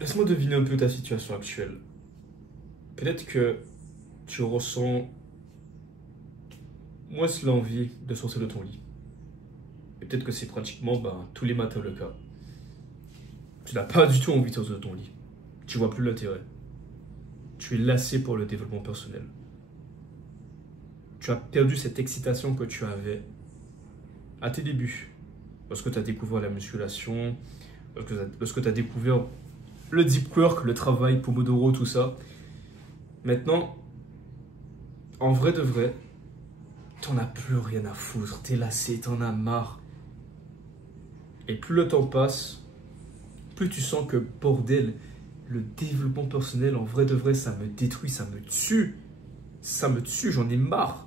Laisse-moi deviner un peu ta situation actuelle. Peut-être que tu ressens moins l'envie de sortir de ton lit. Et peut-être que c'est pratiquement tous les matins le cas. Tu n'as pas du tout envie de sortir de ton lit. Tu vois plus l'intérêt. Tu es lassé pour le développement personnel. Tu as perdu cette excitation que tu avais à tes débuts. Lorsque tu as découvert la musculation, lorsque tu as découvert le deep work, le travail, Pomodoro, tout ça. Maintenant, en vrai de vrai, t'en as plus rien à foutre. T'es lassé, t'en as marre. Et plus le temps passe, plus tu sens que, bordel, le développement personnel, en vrai de vrai, ça me détruit, ça me tue. Ça me tue, j'en ai marre.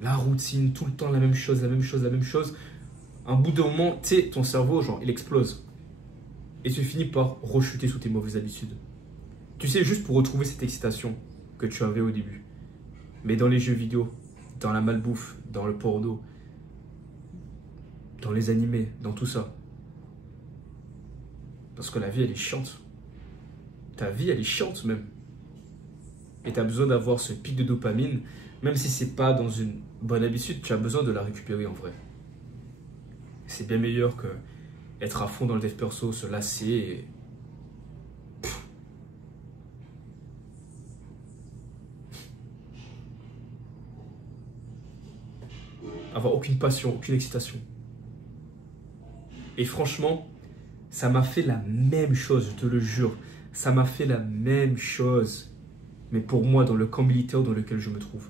La routine, tout le temps la même chose, la même chose, la même chose. Un bout de moment, tu sais, ton cerveau, genre, il explose. Et tu finis par rechuter sous tes mauvaises habitudes. Tu sais, juste pour retrouver cette excitation que tu avais au début. Mais dans les jeux vidéo, dans la malbouffe, dans le porno, dans les animés, dans tout ça. Parce que la vie, elle est chiante. Ta vie, elle est chiante même. Et tu as besoin d'avoir ce pic de dopamine, même si c'est pas dans une bonne habitude, tu as besoin de la récupérer en vrai. C'est bien meilleur que être à fond dans le dev perso, se lasser et... avoir aucune passion, aucune excitation. Et franchement, ça m'a fait la même chose, je te le jure. Ça m'a fait la même chose. Mais pour moi, dans le camp militaire dans lequel je me trouve.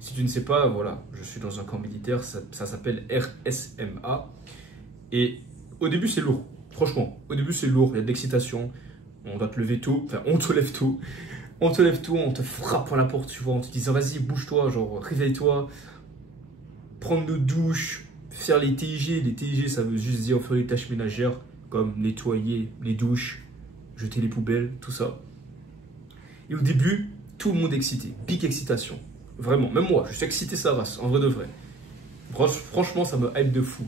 Si tu ne sais pas, voilà, je suis dans un camp militaire, ça s'appelle RSMA. Et au début, c'est lourd. Franchement, au début, c'est lourd, il y a de l'excitation. On doit te lever tôt, enfin, on te lève tôt. On te lève tôt, on te frappe à la porte, tu vois, en te disant, vas-y, bouge-toi, genre, réveille-toi. Prendre de douche, faire les TIG. Les TIG, ça veut juste dire faire les tâches ménagères, comme nettoyer les douches, jeter les poubelles, tout ça. Et au début, tout le monde est excité, pique excitation. Vraiment, même moi, je suis excité sa race, en vrai de vrai. Franchement, ça me hype de fou.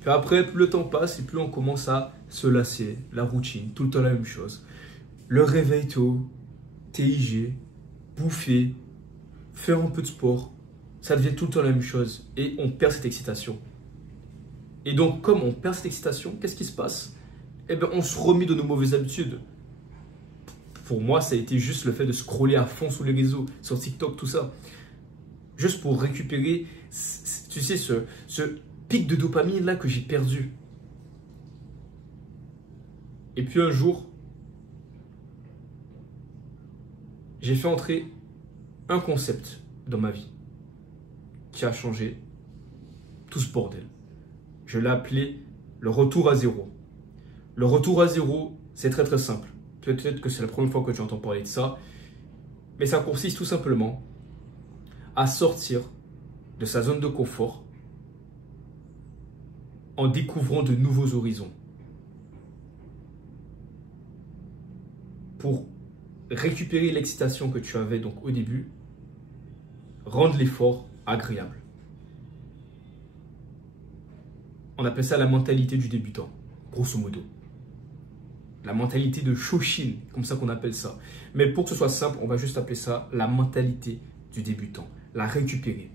Puis après, plus le temps passe et plus on commence à se lasser, la routine, tout le temps la même chose. Le réveil tôt, TIG, bouffer, faire un peu de sport, ça devient tout le temps la même chose et on perd cette excitation. Et donc, comme on perd cette excitation, qu'est-ce qui se passe? Eh bien, on se remet de nos mauvaises habitudes. Pour moi, ça a été juste le fait de scroller à fond sur les réseaux, sur TikTok, tout ça. Juste pour récupérer, tu sais, ce pic de dopamine là que j'ai perdu. Et puis un jour, j'ai fait entrer un concept dans ma vie qui a changé tout ce bordel. Je l'ai appelé le retour à zéro. Le retour à zéro, c'est très très simple. Peut-être que c'est la première fois que tu entends parler de ça, mais ça consiste tout simplement à sortir de sa zone de confort en découvrant de nouveaux horizons. Pour récupérer l'excitation que tu avais donc au début, rendre l'effort agréable. On appelle ça la mentalité du débutant, grosso modo. La mentalité de Shoshin, comme ça qu'on appelle ça. Mais pour que ce soit simple, on va juste appeler ça la mentalité du débutant. La récupérer.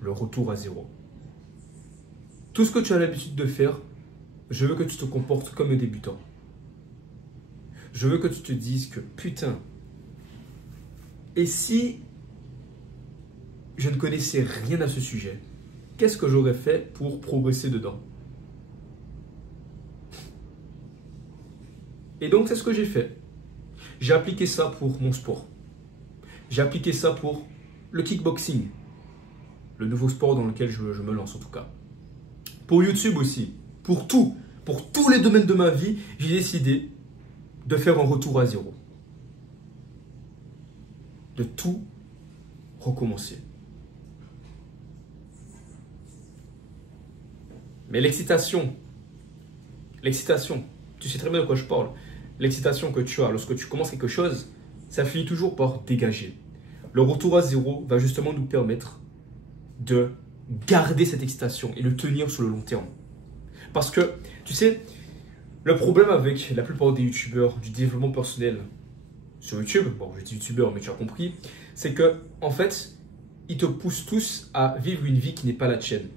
Le retour à zéro. Tout ce que tu as l'habitude de faire, je veux que tu te comportes comme un débutant. Je veux que tu te dises que putain, et si je ne connaissais rien à ce sujet, qu'est-ce que j'aurais fait pour progresser dedans? Et donc, c'est ce que j'ai fait. J'ai appliqué ça pour mon sport. J'ai appliqué ça pour le kickboxing. Le nouveau sport dans lequel je me lance en tout cas. Pour YouTube aussi. Pour tout. Pour tous les domaines de ma vie, j'ai décidé de faire un retour à zéro. De tout recommencer. Mais l'excitation, tu sais très bien de quoi je parle. L'excitation que tu as lorsque tu commences quelque chose, ça finit toujours par dégager. Le retour à zéro va justement nous permettre de garder cette excitation et le tenir sur le long terme. Parce que, tu sais, le problème avec la plupart des youtubeurs du développement personnel sur YouTube, bon, je dis youtubeur, mais tu as compris, c'est que, en fait, ils te poussent tous à vivre une vie qui n'est pas la tienne.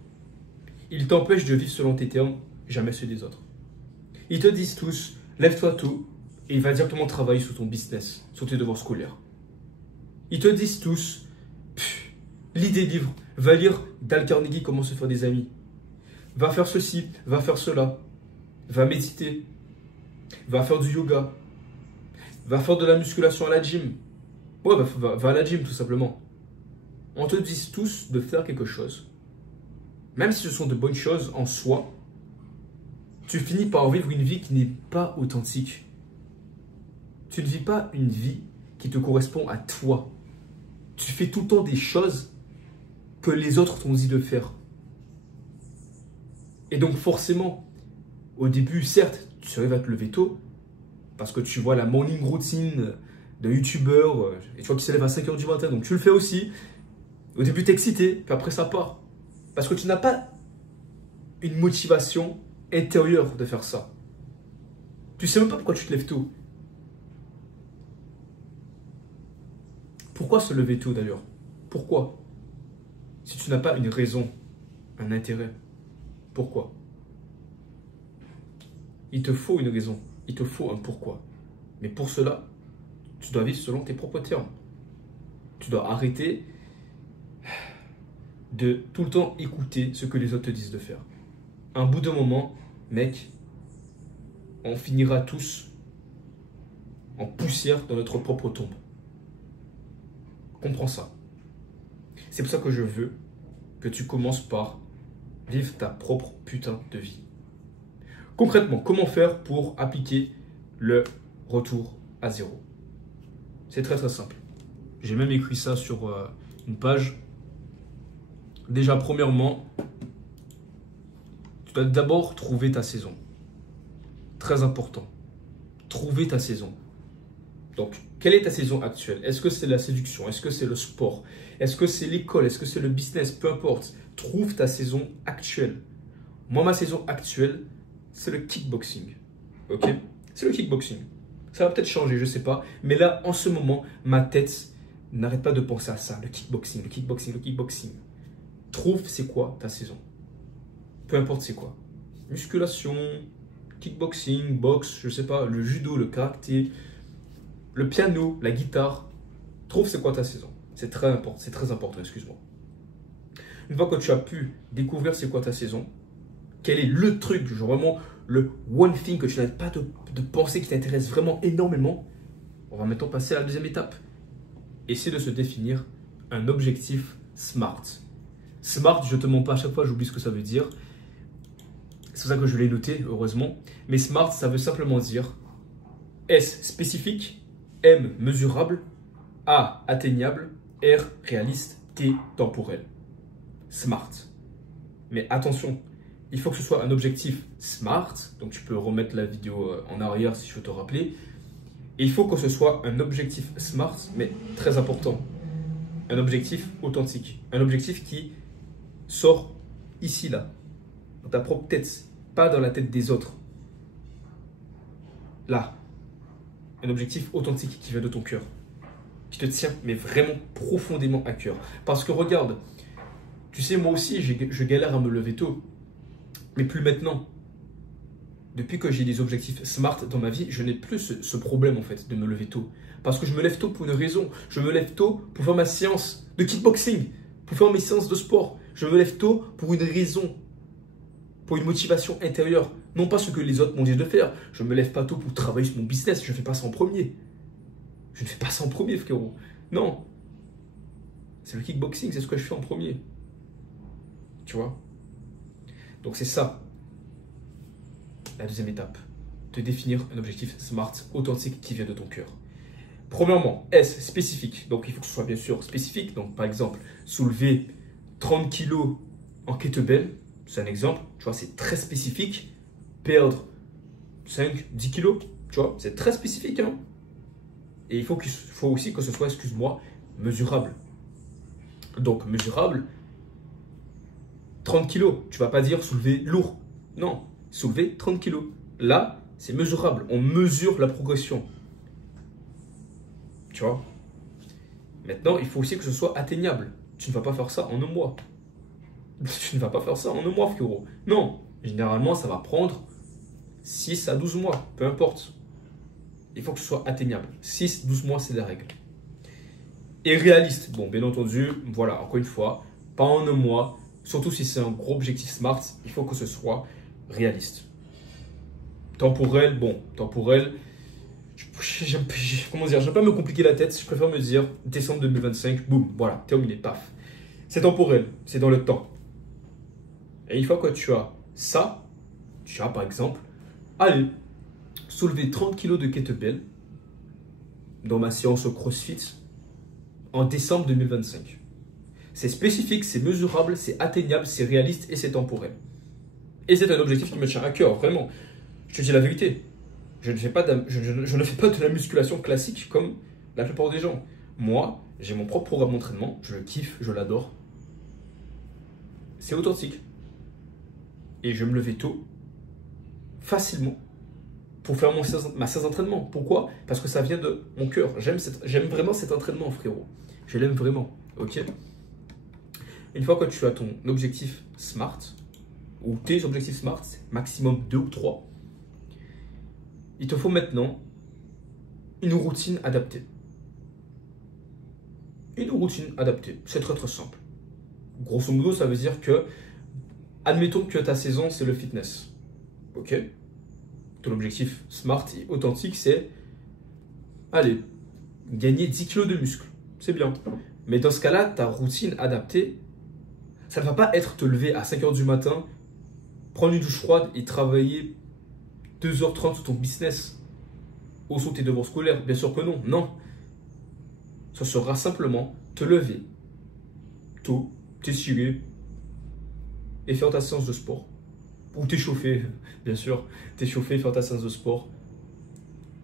Ils t'empêchent de vivre selon tes termes, jamais ceux des autres. Ils te disent tous, lève-toi tôt et va directement travailler sur ton business, sur tes devoirs scolaires. Ils te disent tous, lis des livres, va lire Dale Carnegie, comment se faire des amis. Va faire ceci, va faire cela. Va méditer. Va faire du yoga. Va faire de la musculation à la gym. Ouais, va à la gym tout simplement. On te dit tous de faire quelque chose. Même si ce sont de bonnes choses en soi, tu finis par vivre une vie qui n'est pas authentique. Tu ne vis pas une vie qui te correspond à toi. Tu fais tout le temps des choses que les autres t'ont dit de faire. Et donc forcément, au début, certes, tu arrives à te lever tôt, parce que tu vois la morning routine d'un youtubeur, et tu vois qu'il se lève à 5 h du matin, donc tu le fais aussi. Au début, tu es excité, puis après ça part. Parce que tu n'as pas une motivation intérieure de faire ça. Tu sais même pas pourquoi tu te lèves tôt. Pourquoi se lever tôt d'ailleurs? Pourquoi? Si tu n'as pas une raison, un intérêt, pourquoi? Il te faut une raison, il te faut un pourquoi. Mais pour cela, tu dois vivre selon tes propres termes. Tu dois arrêter de tout le temps écouter ce que les autres te disent de faire. Un bout de moment, mec, on finira tous en poussière dans notre propre tombe. Comprends ça. C'est pour ça que je veux que tu commences par vivre ta propre putain de vie. Concrètement, comment faire pour appliquer le retour à zéro? C'est très très simple. J'ai même écrit ça sur une page. Déjà, premièrement, tu dois d'abord trouver ta saison. Très important. Trouver ta saison. Donc, quelle est ta saison actuelle? Est-ce que c'est la séduction? Est-ce que c'est le sport? Est-ce que c'est l'école? Est-ce que c'est le business? Peu importe. Trouve ta saison actuelle. Moi, ma saison actuelle, c'est le kickboxing. Ok? C'est le kickboxing. Ça va peut-être changer, je ne sais pas. Mais là, en ce moment, ma tête n'arrête pas de penser à ça. Le kickboxing, le kickboxing, le kickboxing. Trouve c'est quoi ta saison. Peu importe c'est quoi. Musculation, kickboxing, boxe, je ne sais pas, le judo, le karaté, le piano, la guitare. Trouve c'est quoi ta saison. C'est très important, excuse-moi. Une fois que tu as pu découvrir c'est quoi ta saison, quel est le truc, genre vraiment le one thing que tu n'arrêtes pas de penser qui t'intéresse vraiment énormément, on va maintenant passer à la deuxième étape. Essayer de se définir un objectif SMART. SMART, je ne te mens pas à chaque fois, j'oublie ce que ça veut dire. C'est pour ça que je l'ai noté, heureusement. Mais SMART, ça veut simplement dire S, spécifique, M, mesurable, A, atteignable, R, réaliste, T, temporel. SMART. Mais attention, il faut que ce soit un objectif SMART. Donc tu peux remettre la vidéo en arrière si je veux te rappeler. Et il faut que ce soit un objectif SMART, mais très important. Un objectif authentique. Un objectif qui sort ici, là. Dans ta propre tête. Pas dans la tête des autres. Là. Un objectif authentique qui vient de ton cœur. Qui te tient, mais vraiment profondément à cœur. Parce que regarde, tu sais, moi aussi, je galère à me lever tôt. Mais plus maintenant. Depuis que j'ai des objectifs SMART dans ma vie, je n'ai plus ce problème en fait de me lever tôt. Parce que je me lève tôt pour une raison. Je me lève tôt pour faire ma séance de kickboxing, pour faire mes séances de sport. Je me lève tôt pour une raison, pour une motivation intérieure. Non pas ce que les autres m'ont dit de faire. Je ne me lève pas tôt pour travailler sur mon business. Je ne fais pas ça en premier. Je ne fais pas ça en premier, frérot. Non. C'est le kickboxing, c'est ce que je fais en premier. Tu vois? Donc c'est ça. La deuxième étape, te définir un objectif SMART authentique qui vient de ton cœur. Premièrement, S, spécifique. Donc, il faut que ce soit bien sûr spécifique. Donc, par exemple, soulever 30 kg en kettlebell, c'est un exemple. Tu vois, c'est très spécifique. Perdre 5, 10 kg, tu vois, c'est très spécifique. Hein. Et il faut aussi que ce soit, excuse-moi, mesurable. Donc, mesurable, 30 kg. Tu ne vas pas dire soulever lourd. Non. soulever 30 kilos. Là, c'est mesurable. On mesure la progression. Tu vois? Maintenant, il faut aussi que ce soit atteignable. Tu ne vas pas faire ça en un mois. Tu ne vas pas faire ça en un mois, frérot. Non. Généralement, ça va prendre 6 à 12 mois. Peu importe. Il faut que ce soit atteignable. 6-12 mois, c'est la règle. Et réaliste. Bon, bien entendu, voilà, encore une fois, pas en un mois. Surtout si c'est un gros objectif SMART, il faut que ce soit réaliste. Temporel, bon, temporel, comment dire, j'aime pas me compliquer la tête, je préfère me dire décembre 2025, boum, voilà, terminé, paf. C'est temporel, c'est dans le temps. Et une fois que tu as ça, tu as par exemple, allez, soulever 30 kg de kettlebell dans ma séance au CrossFit en décembre 2025. C'est spécifique, c'est mesurable, c'est atteignable, c'est réaliste et c'est temporel. Et c'est un objectif qui me tient à cœur, vraiment. Je te dis la vérité. Je ne fais pas de la musculation classique comme la plupart des gens. Moi, j'ai mon propre programme d'entraînement, je le kiffe, je l'adore. C'est authentique. Et je me levais tôt, facilement, pour faire ma séance d'entraînement. Pourquoi? Parce que ça vient de mon cœur. J'aime vraiment cet entraînement, frérot. Je l'aime vraiment, ok? Une fois que tu as ton objectif SMART, ou tes objectifs SMART, maximum 2 ou 3, il te faut maintenant une routine adaptée. Une routine adaptée, c'est très très simple. Grosso modo, ça veut dire que, admettons que ta saison, c'est le fitness. Ok? Ton objectif SMART et authentique, c'est, allez, gagner 10 kg de muscle. C'est bien. Mais dans ce cas-là, ta routine adaptée, ça ne va pas être te lever à 5 h du matin, prendre une douche froide et travailler 2h30 sur ton business ou sur tes devoirs scolaires. Bien sûr que non. Non. Ça sera simplement te lever tôt, t'étirer et faire ta séance de sport. Ou t'échauffer, bien sûr. T'échauffer, faire ta séance de sport.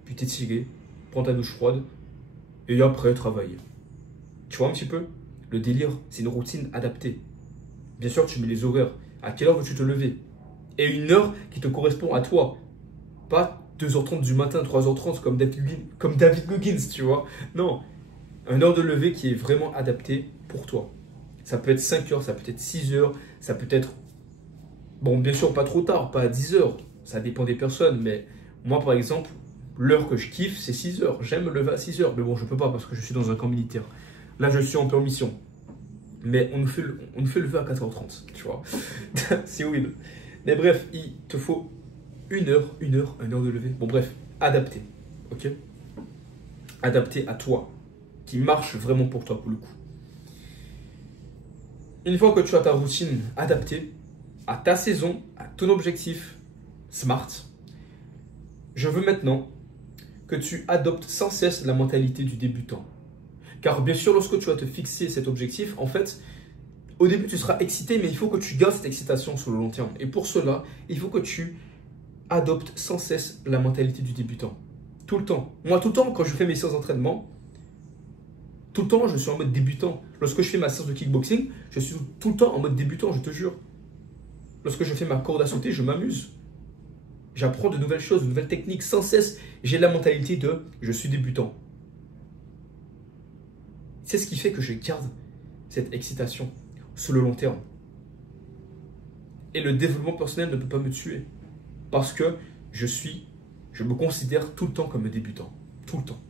Puis t'étirer, prendre ta douche froide et après travailler. Tu vois un petit peu? Le délire, c'est une routine adaptée. Bien sûr, tu mets les horaires. À quelle heure veux-tu te lever? Et une heure qui te correspond à toi. Pas 2h30 du matin, 3h30 comme David Goggins, tu vois. Non. Une heure de lever qui est vraiment adaptée pour toi. Ça peut être 5 h, ça peut être 6 h, ça peut être... Bon, bien sûr, pas trop tard, pas à 10 h. Ça dépend des personnes, mais moi, par exemple, l'heure que je kiffe, c'est 6 h. J'aime me lever à 6 h, mais bon, je peux pas parce que je suis dans un camp militaire. Là, je suis en permission. Mais on nous fait lever à 4h30, tu vois. C'est weird. Mais bref, il te faut une heure de lever. Bon, bref, adapté. Ok? Adapté à toi. Qui marche vraiment pour toi, pour le coup. Une fois que tu as ta routine adaptée à ta saison, à ton objectif SMART, je veux maintenant que tu adoptes sans cesse la mentalité du débutant. Car bien sûr, lorsque tu vas te fixer cet objectif, en fait, au début, tu seras excité, mais il faut que tu gardes cette excitation sur le long terme. Et pour cela, il faut que tu adoptes sans cesse la mentalité du débutant. Tout le temps. Moi, tout le temps, quand je fais mes séances d'entraînement, tout le temps, je suis en mode débutant. Lorsque je fais ma séance de kickboxing, je suis tout le temps en mode débutant, je te jure. Lorsque je fais ma corde à sauter, je m'amuse. J'apprends de nouvelles choses, de nouvelles techniques. Sans cesse, j'ai la mentalité de « je suis débutant ». C'est ce qui fait que je garde cette excitation sur le long terme. Et le développement personnel ne peut pas me tuer. Parce que je me considère tout le temps comme un débutant. Tout le temps.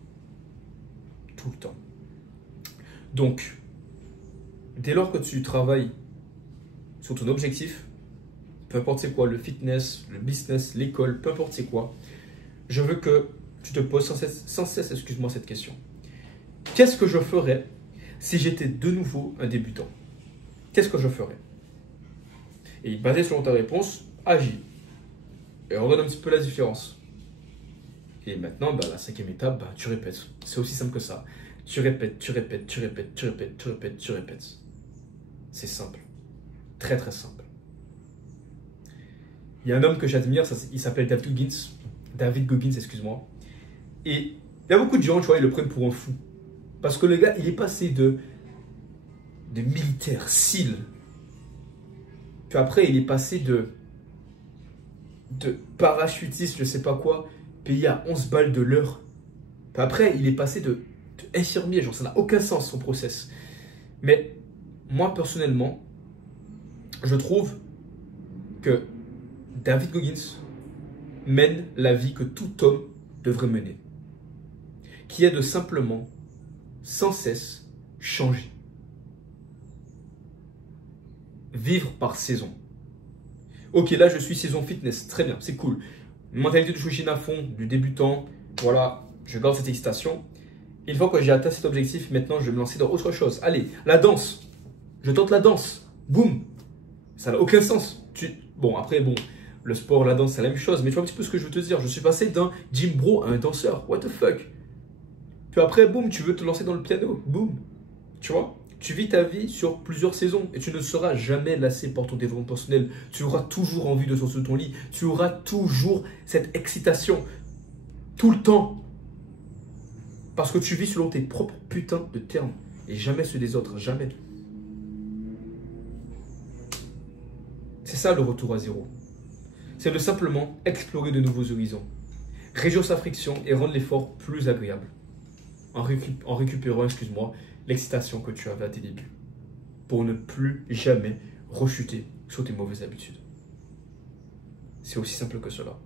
Tout le temps. Donc, dès lors que tu travailles sur ton objectif, peu importe c'est quoi, le fitness, le business, l'école, peu importe c'est quoi, je veux que tu te poses sans cesse, excuse-moi, cette question. Qu'est-ce que je ferais si j'étais de nouveau un débutant? Qu'est-ce que je ferais? Et basé sur ta réponse, agis. Et on regarde un petit peu la différence. Et maintenant, la 5e étape, tu répètes. C'est aussi simple que ça. Tu répètes, tu répètes, tu répètes, tu répètes, tu répètes, tu répètes. C'est simple. Très très simple. Il y a un homme que j'admire, il s'appelle David Goggins, excuse-moi. Et il y a beaucoup de gens, tu vois, ils le prennent pour un fou. Parce que le gars, il est passé de militaire, SEAL. Puis après, il est passé de de parachutiste, je sais pas quoi, payé à 11 balles de l'heure. Après, il est passé de infirmier, genre ça n'a aucun sens son process. Mais moi personnellement, je trouve que David Goggins mène la vie que tout homme devrait mener, qui est de simplement, sans cesse, changer. Vivre par saison. Ok, là je suis saison fitness, très bien, c'est cool. Mentalité de Shushin à fond, du débutant, voilà, je garde cette excitation. Une fois que j'ai atteint cet objectif, maintenant je vais me lancer dans autre chose. Allez, la danse. Je tente la danse. Boum. Ça n'a aucun sens. Bon, après, bon, le sport, la danse, c'est la même chose. Mais tu vois un petit peu ce que je veux te dire. Je suis passé d'un gym bro à un danseur. What the fuck. Puis après, boum, tu veux te lancer dans le piano. Boum. Tu vois, tu vis ta vie sur plusieurs saisons et tu ne seras jamais lassé par ton développement personnel. Tu auras toujours envie de sortir de ton lit. Tu auras toujours cette excitation. Tout le temps. Parce que tu vis selon tes propres putains de termes et jamais ceux des autres. Jamais. C'est ça le retour à zéro. C'est de simplement explorer de nouveaux horizons, réduire sa friction et rendre l'effort plus agréable. En récupérant, excuse-moi, l'excitation que tu avais à tes débuts. Pour ne plus jamais rechuter sur tes mauvaises habitudes. C'est aussi simple que cela.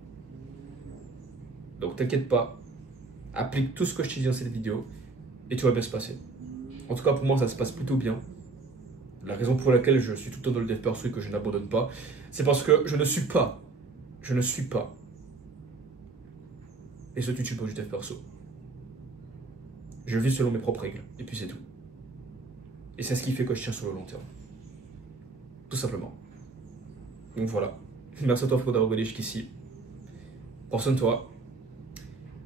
Donc t'inquiète pas, applique tout ce que je t'ai dit dans cette vidéo et tout va bien se passer. En tout cas pour moi ça se passe plutôt bien. La raison pour laquelle je suis tout le temps dans le dev perso et que je n'abandonne pas, c'est parce que je ne suis pas et ce youtubeur du dev perso. Je vis selon mes propres règles et puis c'est tout. Et c'est ce qui fait que je tiens sur le long terme. Tout simplement. Donc voilà. Merci à toi frère d'avoir regardé jusqu'ici. Prends soin de toi.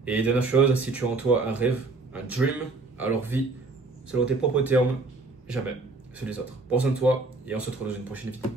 Et dernière chose, si tu as en toi un rêve, un dream, alors vis selon tes propres termes, jamais ceux des autres. Prends soin de toi et on se retrouve dans une prochaine vidéo.